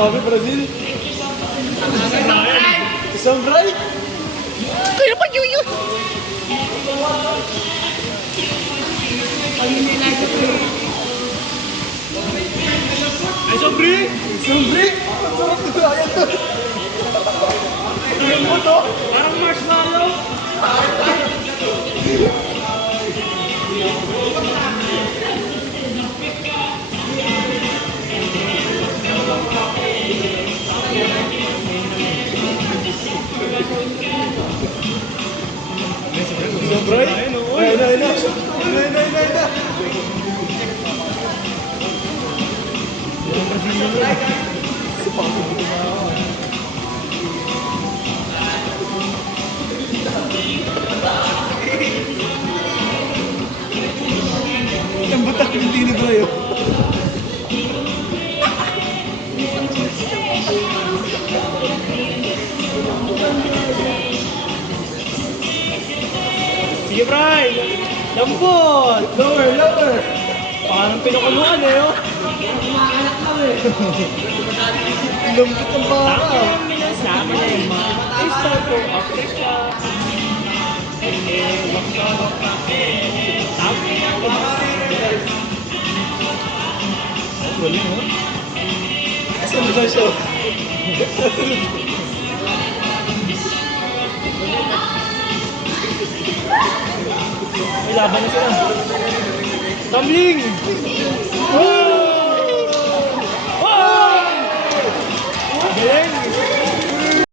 Grabe, Brazil. Isang bright. Kaya pa yun. Ay, sobre! Sobre! Ang sarap nito. Ayan to. Tingnan mo to. Parang marshmallow. Sobre? Ayun na. Ang butak yung tinid na yun. Sige, Brian! Lambot! Lower! Parang pinakuluan eh, oh! Kumakanak lang eh! Lambot ang baka! Sama na yung mga Start ko, after siya. Galing, oh. Asan na siya? May laban na sila. Tumbling! Oh!